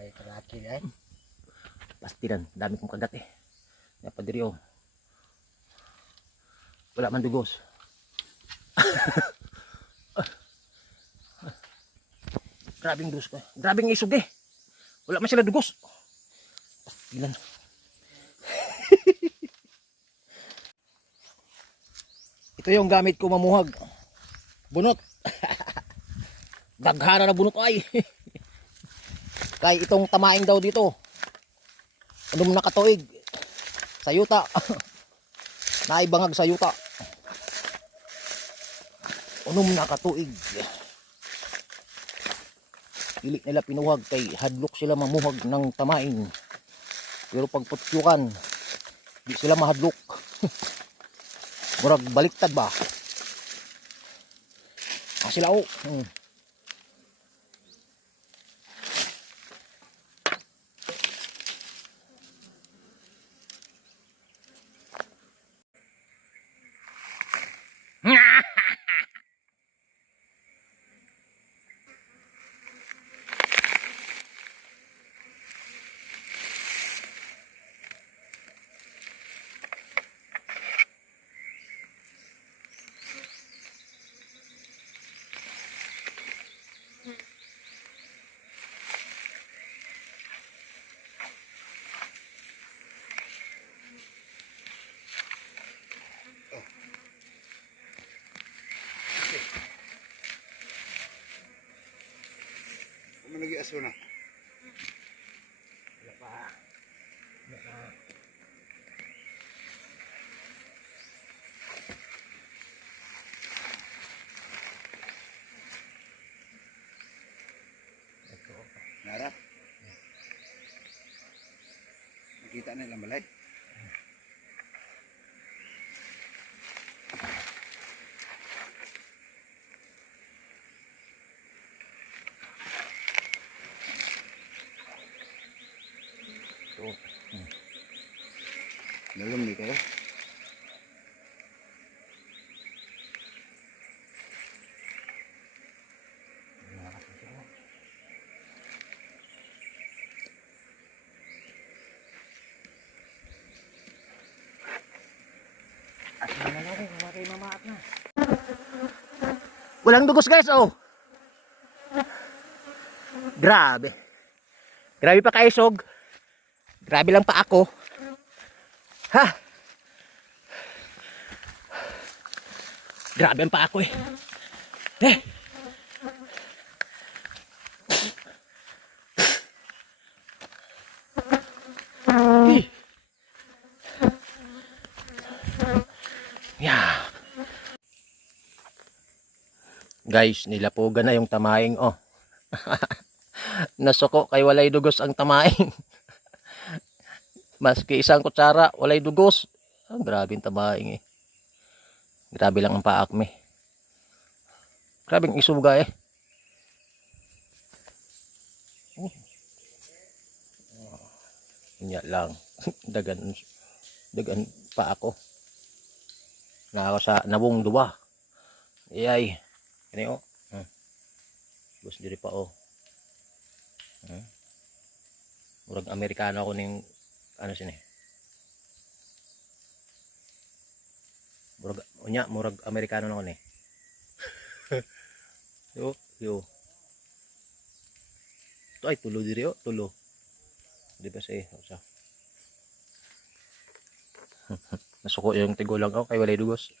kay kalaki ay. Pastiran, dami kong kagat eh. Napadiri oh. Wala man dugos. Grabing dugos ko. Grabing isog eh. Wala man sila dugos. Pastilan. Ito yung gamit ko mamuhag. Bunot. Daghana na bunot ay. Kay itong tamaing daw dito. Anong nakatuig? Sayuta. Naibangag sayuta. Anong nakatuig? Pili nila pinuhag kay hadlok sila mamuhag ng tamaing. Pero pag putyukan, di sila mahadlok. Murag baliktad ba? Sila oh. Nag-iaso na. Wala pa. Wala pa. Ito. Nara. Nakita na ilang balay. Ito. Nalum di kayo. Walang dugos guys oh. Grabe. Grabe pa kaisog. Grabe lang pa ako. Ha? Grabe ang pa ako eh. Eh. Yeah. Guys, nilapugan na yung tamaing oh. Nasuko kay walay dugos ang tamaing. Maski isang kutsara, walay dugos. Oh, grabe yung tamaing eh. Grabe lang ang paak me. Grabe ang isuga eh. Inya lang. dagan pa ako. Na ako sa nabong duwa. Iyay. Kani oh. Bus diri pa oh. Murag Amerikano ako ning ano sini. Murag Amerikano na ako ni. Yo. To ay tulo diri oh, tulo. Di ba sa nasuko yung tigulang ako kay walay dugos.